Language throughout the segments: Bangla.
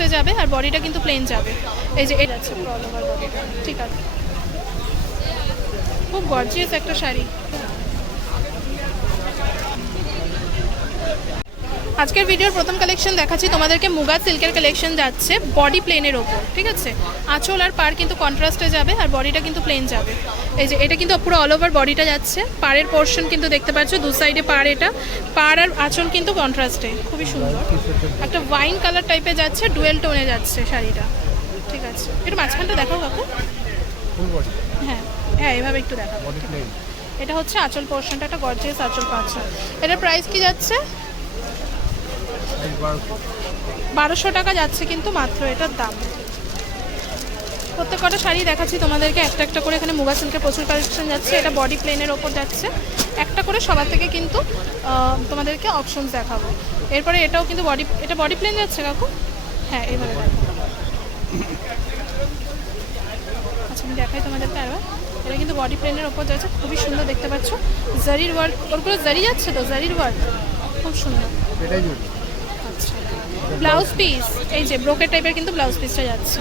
কন্ট্রাস্টে যাবে আর বডিটা কিন্তু প্লেন যাবে। এই যে এটা আছে, ঠিক আছে। খুব গর্জিয়াস একটা শাড়ি। আজকের ভিডিওর প্রথম কালেকশন দেখাচ্ছি। তোমাদেরকে মুগা সিল্কের কালেকশন যাচ্ছে বডি প্লেনের ওপর ঠিক আছে? আঁচল আর পার কিন্তু কন্ট্রাস্টে যাবে আর বডিটা কিন্তু প্লেন যাবে। এই যে এটা কিন্তু পুরো অল ওভার বডিটা যাচ্ছে। পাড়ের পোর্শন কিন্তু দেখতে পাচ্ছ দু সাইডে পাড় এটা। পাড় আর আঁচল কিন্তু কন্ট্রাস্টে খুবই সুন্দর। একটা ওয়াইন কালার টাইপে যাচ্ছে ডুয়েল টোনে যাচ্ছে শাড়িটা ঠিক আছে? একটু মাঝখানটা দেখাও কাকু। হ্যাঁ হ্যাঁ এভাবে একটু দেখাবো বডি এটা হচ্ছে আঁচল পোর্শনটা একটা গর্জিয়াস আঁচল পাচ্ছ। এটার প্রাইস কি যাচ্ছে? বারোশো টাকা যাচ্ছে কিন্তু মাত্র এটার দাম। প্রত্যেক কটা শাড়ি দেখাচ্ছি তোমাদেরকে। একটা একটা করে এখানে মুগা সিল্কের প্রচুর কালেকশন যাচ্ছে, এটা বডি প্লেনের ওপর যাচ্ছে। একটা করে সবার থেকে কিন্তু তোমাদেরকে অপশনস দেখাবো। এরপরে এটাও কিন্তু বডি এটা বডি প্লেন যাচ্ছে কাকু? হ্যাঁ এইভাবে আচ্ছা আমি দেখাই তোমাদেরকে আরবার এটা কিন্তু বডি প্লেনের ওপর যাচ্ছে, খুবই সুন্দর দেখতে পাচ্ছ। জারির ওয়ার্ক ওরগুলো জারি যাচ্ছে তো? জারির ওয়ার্ক খুব সুন্দর। ব্লাউজ পিস, এই যে ব্রোকের টাইপের কিন্তু ব্লাউজ পিসটা যাচ্ছে।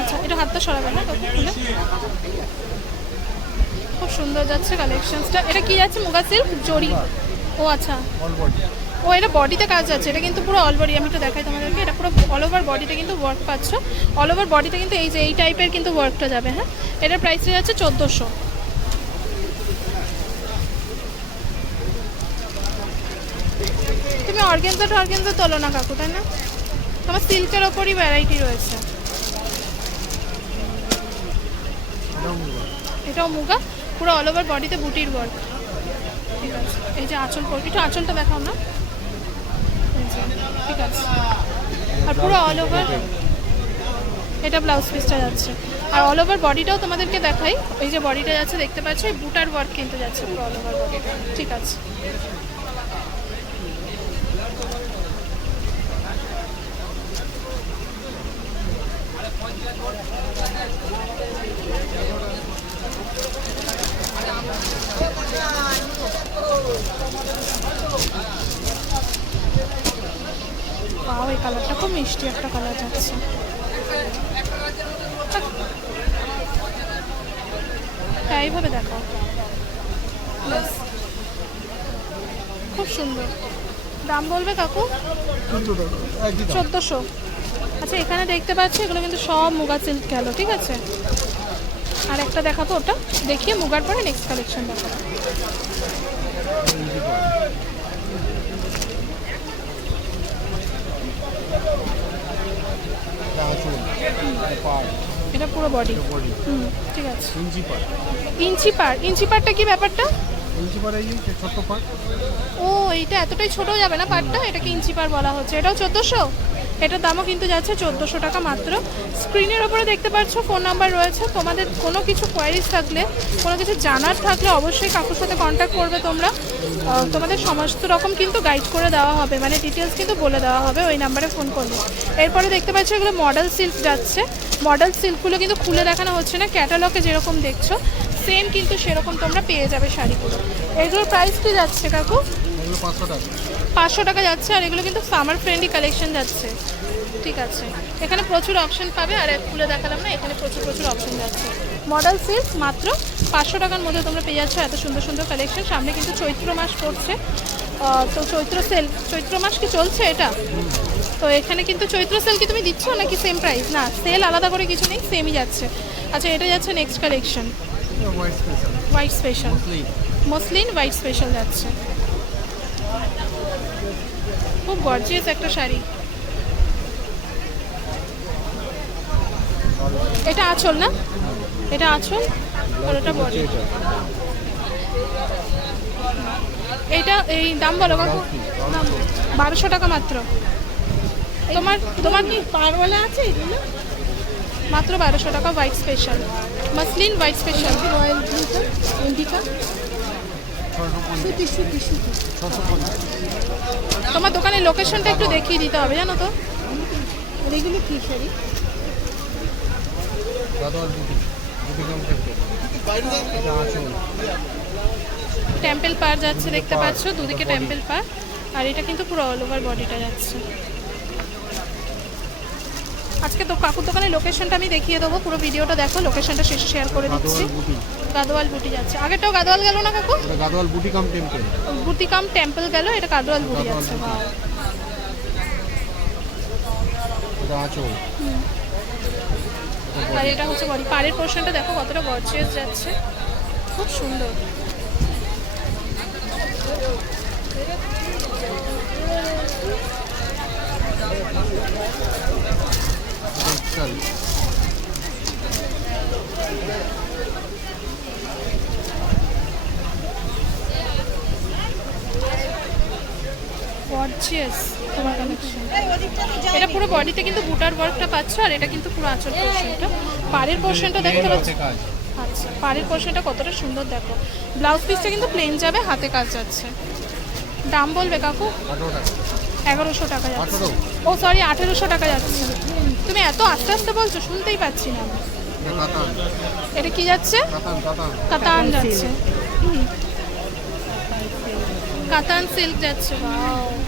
আচ্ছা, এটা হাতটা সরাবে না খুব সুন্দর যাচ্ছে কালেকশনসটা এটা কি যাচ্ছে? মুগা সিল্ক জড়ি ও আচ্ছা। অল বডি ও এটা বডিতে কাজ আছে এটা কিন্তু পুরো অল বডি আমি একটু দেখাই তোমাদেরকে এটা পুরো অল ওভার বডিতে কিন্তু ওয়ার্ক পাচ্ছ। অল ওভার বডিতে কিন্তু এই যে এই টাইপের কিন্তু ওয়ার্কটা যাবে হ্যাঁ? এটার প্রাইসটা যাচ্ছে চোদ্দোশো। তুমি অর্গেনজা টর্গেনজা তোলো না কাকু তাই না? তোমার সিল্কের ওপরই ভ্যারাইটি রয়েছে। এটাও মুগা এটাও মুগা পুরো অল ওভার বডিতে বুটির ওয়ার্ক ঠিক আছে এই যে আঁচল পর একটু আঁচলটা দেখাও না। ঠিক আছে। আর পুরো অল ওভার এটা ব্লাউজ পিসটা যাচ্ছে। আর অল ওভার বডিটাও তোমাদেরকে দেখাই। এই যে বডিটা যাচ্ছে, দেখতে পাচ্ছ? এই বুটার ওয়ার্ক কিন্তু যাচ্ছে পুরো অল ওভার বডিটা ঠিক আছে। পাও এই কালারটা খুব মিষ্টি একটা কালার যাচ্ছে। হ্যাঁ এইভাবে দেখো. খুব সুন্দর। দাম বলবে কাকু? চোদ্দোশো আচ্ছা এখানে দেখতে পাচ্ছি এগুলো কিন্তু সব মুগা সিল্ক গেল ঠিক আছে? আর একটা দেখাবো ওটা। দেখিয়ে মুগার পরে নেক্সট কালেকশন দেখাবো। এটা পার বডি বডি হুম ঠিক আছে। ইঞ্চি পার। ইঞ্চি পার। ইঞ্চি পারটা কি ব্যাপারটা? ও, এইটা এতটাই ছোট যাবে না পারটা এটাকে ইঞ্চি পার বলা হচ্ছে। এটাও চোদ্দোশো? এটার দামও কিন্তু যাচ্ছে চোদ্দোশো টাকা মাত্র। স্ক্রিনের ওপরে দেখতে পাচ্ছ ফোন নাম্বার রয়েছে। তোমাদের কোনো কিছু কোয়ারিজ থাকলে, কোনো কিছু জানার থাকলে অবশ্যই কাকুর সাথে কন্ট্যাক্ট করবে তোমরা। তোমাদের সমস্ত রকম কিন্তু গাইড করে দেওয়া হবে। মানে ডিটেলস কিন্তু বলে দেওয়া হবে, ওই নাম্বারে ফোন করলে। এরপরে দেখতে পাচ্ছ, এগুলো মডেল সিল্ক যাচ্ছে। মডেল সিল্কগুলো কিন্তু খুলে দেখানো হচ্ছে না ক্যাটালগে যেরকম দেখছ। সেম কিন্তু সেরকম তোমরা পেয়ে যাবে শাড়িগুলো। এগুলোর প্রাইস কি যাচ্ছে কাকু? পাঁচশো টাকা যাচ্ছে আর এগুলো কিন্তু সামার ফ্রেন্ডলি কালেকশন যাচ্ছে। ঠিক আছে। এখানে প্রচুর অপশন পাবে আর খুলে দেখালাম না, এখানে প্রচুর প্রচুর অপশন যাচ্ছে। মডেল সিল্ক মাত্র পাঁচশো টাকার মধ্যে তোমরা পেয়ে যাচ্ছ এত সুন্দর সুন্দর কালেকশন সামনে কিন্তু চৈত্র মাস পড়ছে। তো চৈত্র সেল চৈত্র মাস কি চলছে এটা? তো এখানে কিন্তু চৈত্র সেল কি তুমি দিচ্ছ নাকি সেম প্রাইস না সেল আলাদা করে কিছু নেই সেমই যাচ্ছে। আচ্ছা এটা যাচ্ছে next collection white special muslin white special যাচ্ছে খুব গর্জিয়াস একটা শাড়ি। এটা আঁচল না? এটা আঁচল? আর ওটা বডি এটা এই দাম বলো কাকু বারোশো টাকা মাত্র। তোমার তোমার কি পারওয়ালা আছে মাত্র বারোশো টাকা white special. Muslin white special. Royal Indica তোমার দোকানের লোকেশনটা একটু দেখিয়ে দিতে হবে জানো তো? এগুলো কি শাড়ি টেম্পল পার যাচ্ছে দেখতে পাচ্ছ দুদিকে টেম্পল পার আর এটা কিন্তু পুরো অল ওভার বডিটা যাচ্ছে। আজকে তো কাকুর দোকানের লোকেশনটা আমি দেখিয়ে দেবো পুরো ভিডিওটা দেখো লোকেশনটা শেষে শেয়ার করে দিচ্ছি। গাদোয়াল বুটি বুটি যাচ্ছে। আগেরটাও গাদোয়াল গেল না কাকু? গাদোয়াল বুটি কাম টেম্পল টেম্পেল বুটিকাম টেম্পল গেল এটা গাদোয়াল বুটি যাচ্ছে বুটি। আর এটা হচ্ছে বডি। পাড়ের পোর্শনটা দেখো কতটা গর্জিয়াস যাচ্ছে। খুব সুন্দর। এটা গর্জিয়াস তোমার কালেকশন এটা পুরো বডিতে কিন্তু বুটার ওয়ার্কটা পাচ্ছ আর এটা কিন্তু পুরো আঁচল পোর্শনটা পাড়ের পোর্শনটা দেখতে পাচ্ছ? আচ্ছা পাড়ের পোর্শনটা কতটা সুন্দর দেখো। ব্লাউজ পিসটা কিন্তু প্লেন যাবে হাতে কাজ যাচ্ছে। দাম বলবে কাকু? এগারোশো টাকা যাচ্ছে। ও সরি আঠেরোশো টাকা যাচ্ছে। তুমি এত আস্তে আস্তে বলছো, শুনতেই পাচ্ছি না এটা কি যাচ্ছে? কাতান যাচ্ছে। কাতান সিল্ক যাচ্ছে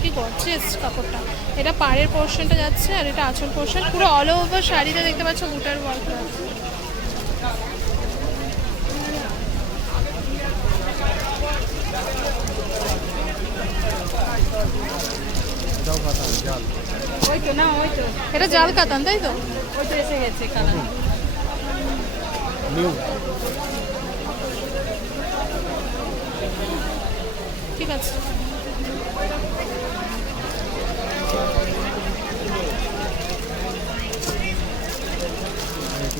কি গর্জেস কাপড়টা। এটা পাড়ের পোর্শনটা যাচ্ছে আর এটা আঁচল পোর্শন পুরো অল ওভার শাড়িটা দেখতে পাচ্ছ বুটার ওয়ার্ক আছে এটাও কাতান জাল ওই তো না ওই তো এটা জাল কাতান তাই তো? ওই তো এসে গেছে কালার। নিউ ঠিক আছে।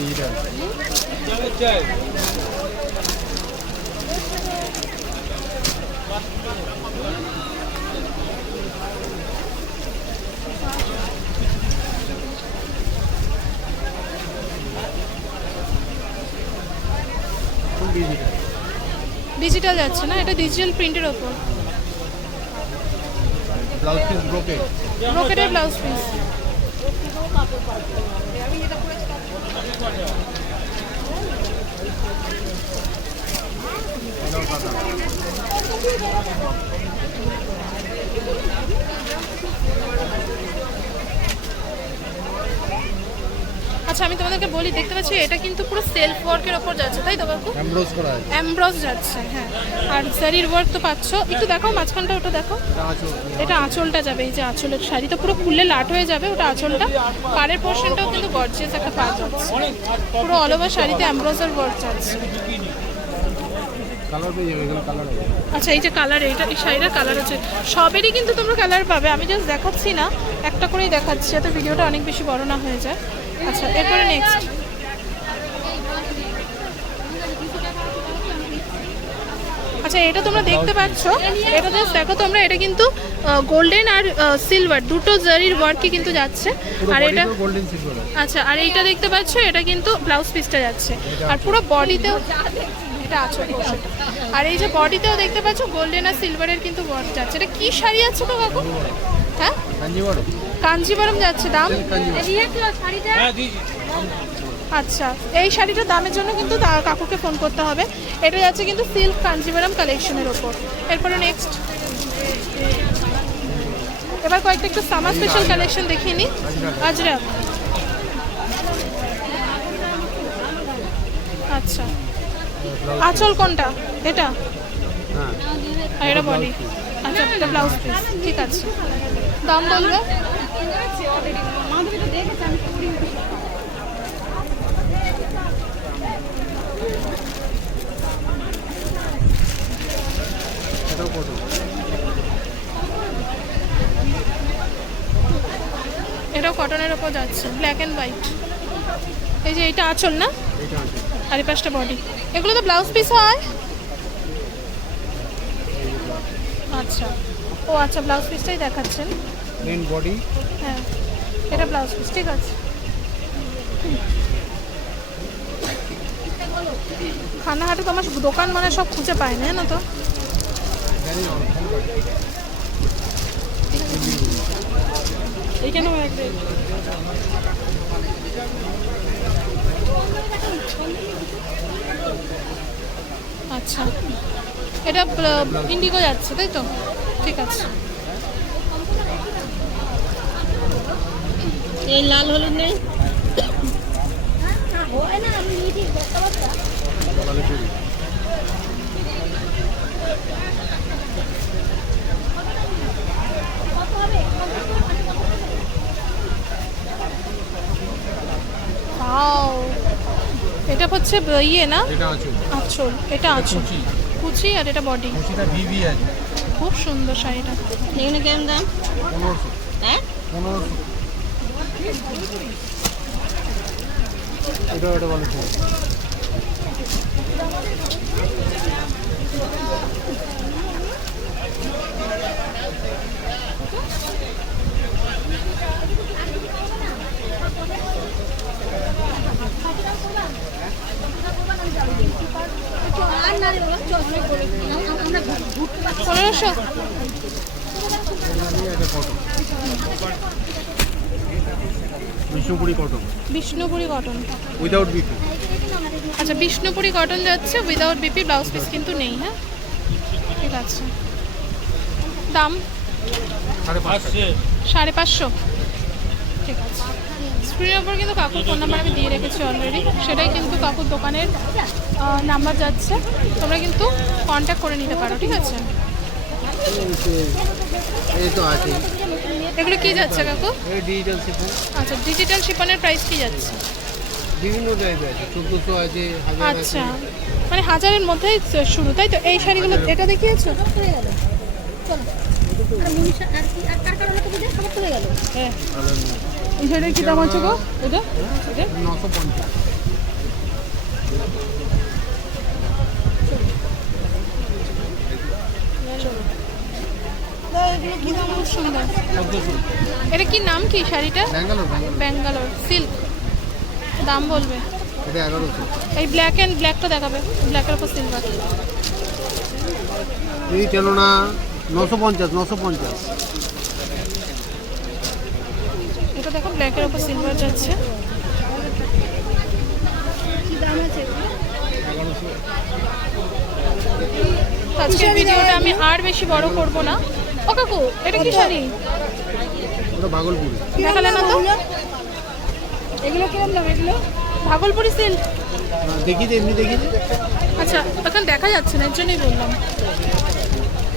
এইটা চলো চল যাচ্ছে না এটা ডিজিটাল প্রিন্টের ওপর। ব্লাউজ পিস ব্রোকেট ব্রোকেটের ব্লাউজ পিস এটাও কাতান আচ্ছা আমি তোমাদেরকে বলি দেখতে পাচ্ছি এটা কিন্তু পুরো সেলফ ওয়ার্কের ওপর যাচ্ছে তাই তো কাকু এমব্রোজ করা আছে। এমব্রস যাচ্ছে হ্যাঁ। আর জারির ওয়ার্ক তো পাচ্ছ। একটু দেখো মাঝখানটা ওটা দেখো। এটা আঁচলটা। যাবে এই যে আঁচলের শাড়ি। তো পুরো খুললে লাট হয়ে যাবে ওটা আঁচলটা। পাড়ের পোর্শনটাও কিন্তু গর্জিয়াস একটা পা যাচ্ছে। পুরো অল ওভার শাড়িতে এমব্রসের ওয়ার্ক যাচ্ছে। আছে। আচ্ছা এই যে কালার এইটা এই শাড়িটার কালার হচ্ছে। সবেরই কিন্তু তোমরা কালার পাবে। আমি জাস্ট দেখাচ্ছি না একটা করেই দেখাচ্ছি যাতে ভিডিওটা অনেক বেশি বড় না হয়ে যায়। আচ্ছা এরপরে নেক্সট আচ্ছা এটা তোমরা দেখতে পাচ্ছ। এটা জাস্ট দেখো তোমরা এটা কিন্তু গোল্ডেন আর সিলভার দুটো জারির ওয়ার্কই কিন্তু যাচ্ছে। আর এটা আচ্ছা আর এইটা দেখতে পাচ্ছ এটা কিন্তু ব্লাউজ পিসটা যাচ্ছে। আর পুরো বডিতেও এটা আছো পোর্শনটা আর এই যে বডিতেও দেখতে পাচ্ছ গোল্ডেন আর সিলভারের কিন্তু ওয়ার্ক যাচ্ছে। এটা কি শাড়ি আছে তো কাকু? হ্যাঁ? কাঞ্জিবারম। যাচ্ছে দাম? হ্যাঁ আচ্ছা এই শাড়িটার দামের জন্য কিন্তু তা- কাকুকে ফোন করতে হবে। এটা যাচ্ছে কিন্তু সিল্ক কাঞ্জিবরম কালেকশনের ওপর। এরপরে নেক্সট এবার কয়েকটা একটু সামার স্পেশাল কালেকশন দেখিয়ে নিই আজরাক আচ্ছা। আঁচল কোনটা? এটা? হ্যাঁ। এটা বডি আচ্ছা এটা ব্লাউজ পিস ঠিক আছে। দাম বলবে? এটাও কটনের ওপর যাচ্ছে ব্ল্যাক অ্যান্ড হোয়াইট এই যে এটা আঁচল না? এইটা আর পাশটা বডি এগুলো তো ব্লাউজ পিস হয়? আচ্ছা। ও আচ্ছা ব্লাউজ পিসটাই দেখাচ্ছেন। প্লেন বডি হ্যাঁ এটা ব্লাউজ পিস ঠিক আছে। খানাহাটে তোমার দোকান মানে সব খুঁজে পায় না জানো তো। আচ্ছা। এটা ইন্ডিগো যাচ্ছে, তাই তো? ঠিক আছে। এই লাল হলুদ নেই? Wow! এটা হচ্ছে ইয়ে না? এটা আছে আঁচল এটা আঁচল। কুচি। আর এটা বডি। কুচিটা খুব সুন্দর শাড়িটা। এখানে কেমন দাম। পনেরোশো। হ্যাঁ? পনেরোশো। এটা ওটা বলে। পনেরোশো। এটা cotton Bishnupuri cotton Bishnupuri cotton without BP আচ্ছা বিষ্ণুপুরি কটন যাচ্ছে উইদাউট বিপি ব্লাউজ পিস কিন্তু নেই হ্যাঁ? ঠিক আছে। দাম? সাড়ে পাঁচশো। ঠিক আছে। স্ক্রিনের ওপর কিন্তু কাকুর ফোন নাম্বার আমি দিয়ে রেখেছি অলরেডি সেটাই কিন্তু কাকুর দোকানের নাম্বার যাচ্ছে। তোমরা কিন্তু কন্ট্যাক্ট করে নিতে পারো ঠিক আছে? এই তো আছে এগুলো কি যাচ্ছে কাকু? এই ডিজিটাল শিপন আচ্ছা ডিজিটাল শিপনের প্রাইস কি যাচ্ছে? বিভিন্ন টাইপের আছে চোদ্দোশো আছে আচ্ছা মানে হাজারের মধ্যেই শুরু তাই তো? এই শাড়িগুলো এটা দেখিয়েছো? হ্যাঁ। এই শাড়ির কি দাম আছে গো? এটা? এটা? নশো পঞ্চাশ। এটা কি নাম কি শাড়িটা? ব্যাঙ্গালোর সিল্ক দাম বলবে। এই ব্ল্যাক অ্যান্ড ব্ল্যাকটা দেখাবে ব্ল্যাকের উপর সিলভার এই চলো না নশো পঞ্চাশ নশো পঞ্চাশ। এটা দেখো ব্ল্যাকের উপর সিলভার যাচ্ছে। আজকের ভিডিওটা আমি আর বেশি বড় করব না। ও কাকু এটা কি শাড়ি? ওটা ভাগলপুরি। দেখালে না তো? এগুলো কিরম দাম এগুলো? ভাগলপুরি সিল্ক দেখি যে এমনি দেখি আচ্ছা এখন দেখা যাচ্ছে না এর জন্যই বললাম।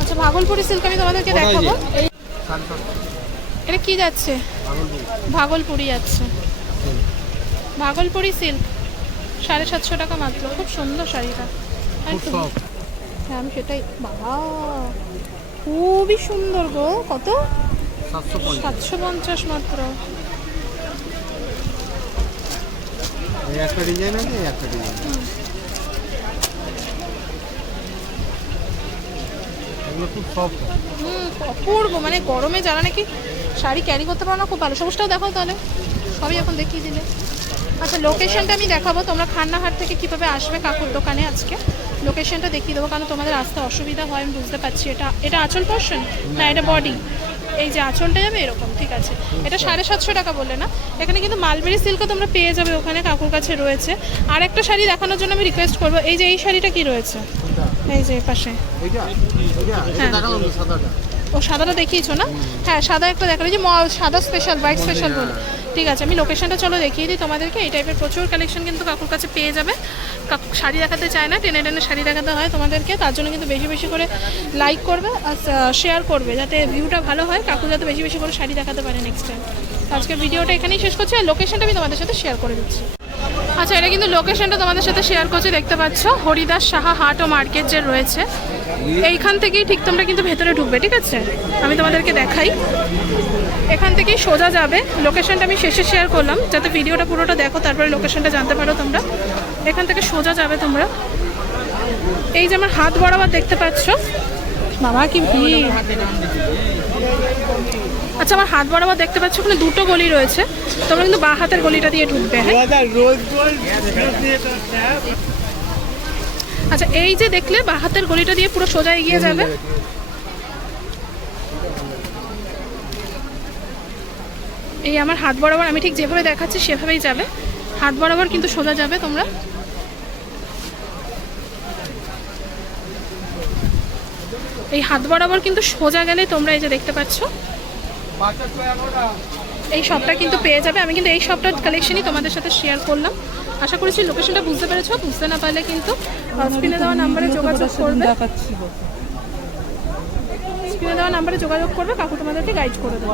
আচ্ছা ভাগলপুরি সিল্ক আমি তোমাদেরকে দেখাবো। এটা কি যাচ্ছে? ভাগলপুরি। যাচ্ছে। ভাগলপুরি সিল্ক সাড়ে সাতশো টাকা মাত্র। খুব সুন্দর শাড়িটা। একদম। হ্যাঁ আমি সেটাই বাবা খুবই সুন্দর গো। কত? সাতশো পঞ্চাশ। মাত্র। একটা ডিজাইন আছে একটা অপূর্ব। মানে গরমে যারা নাকি শাড়ি ক্যারি করতে পারো না খুব ভালো। সবুজটাও দেখাও তাহলে। সবই এখন দেখিয়ে দিলে। আচ্ছা লোকেশনটা আমি দেখাবো। তোমরা খান্নাহাট থেকে কীভাবে আসবে কাকুর দোকানে আজকে? লোকেশনটা দেখিয়ে দেবো কারণ তোমাদের আসতে অসুবিধা হয় আমি বুঝতে পারছি এটা। এটা আঁচল পোর্শন না এটা বডি এই যে আঁচলটা যাবে এরকম ঠিক আছে। এটা সাড়ে সাতশো টাকা বললে না? এখানে কিন্তু মালবেরি সিল্কও তোমরা পেয়ে যাবে ওখানে কাকুর কাছে রয়েছে। আর একটা শাড়ি দেখানোর জন্য আমি রিকোয়েস্ট করব এই যে এই শাড়িটা কি রয়েছে? এই যে পাশে। হ্যাঁ। ও সাদাটা দেখিয়েছো না? হ্যাঁ সাদা একটা দেখাল। যে ম- সাদা স্পেশাল হোয়াইট স্পেশাল বলে। ঠিক আছে আমি লোকেশনটা চলো দেখিয়ে দিই তোমাদেরকে। এই টাইপের প্রচুর কালেকশন কিন্তু কাকুর কাছে পেয়ে যাবে। কাকু শাড়ি দেখাতে চায় না টেনে টেনে শাড়ি দেখাতে হয় তোমাদেরকে। তার জন্য কিন্তু বেশি বেশি করে লাইক করবে আর শেয়ার করবে যাতে ভিউটা ভালো হয়। কাকু যাতে বেশি বেশি করে শাড়ি দেখাতে পারে নেক্সট টাইম আজকের ভিডিওটা এখানেই শেষ করছি আর লোকেশনটা আমি তোমাদের সাথে শেয়ার করে দিচ্ছি। আচ্ছা এটা কিন্তু লোকেশনটা তোমাদের সাথে শেয়ার করছি দেখতে পাচ্ছ। হরিদাস সাহা হাট ও মার্কেট যে রয়েছে এইখান থেকেই ঠিক তোমরা কিন্তু ভেতরে ঢুকবে, ঠিক আছে? আমি তোমাদেরকে দেখাই। এখান থেকেই সোজা যাবে। লোকেশনটা আমি শেষে শেয়ার করলাম। যাতে ভিডিওটা পুরোটা দেখো, তারপরে লোকেশনটা জানতে পারো তোমরা। এখান থেকে সোজা যাবে তোমরা। এই যে আমার হাত বরাবর দেখতে পাচ্ছ। বাবা কি আচ্ছা আমার হাত বরাবর দেখতে পাচ্ছ, ওখানে দুটো গলি রয়েছে। তোমরা কিন্তু বা হাতের গলিটা দিয়ে ঢুকবে হ্যাঁ? আচ্ছা এই যে দেখলে বা হাতের গলিটা দিয়ে পুরো সোজা এগিয়ে যাবে? এই আমার হাত বরাবর আমি ঠিক যেভাবে দেখাচ্ছি সেভাবেই যাবে। হাত বরাবর কিন্তু সোজা যাবে তোমরা। এই হাত বরাবর কিন্তু সোজা গেলে তোমরা এই যে দেখতে পাচ্ছ। এই শপটা কিন্তু পেয়ে যাবে। আমি কিন্তু এই শপটার কালেকশনই তোমাদের সাথে শেয়ার করলাম। আশা করছি লোকেশনটা বুঝতে পেরেছ। বুঝতে না পারলে কিন্তু স্ক্রিনে দেওয়া নাম্বারে যোগাযোগ করবে। স্ক্রিনে দেওয়া নাম্বারে যোগাযোগ করবে কাকু তোমাদেরকে গাইড করে দেবে।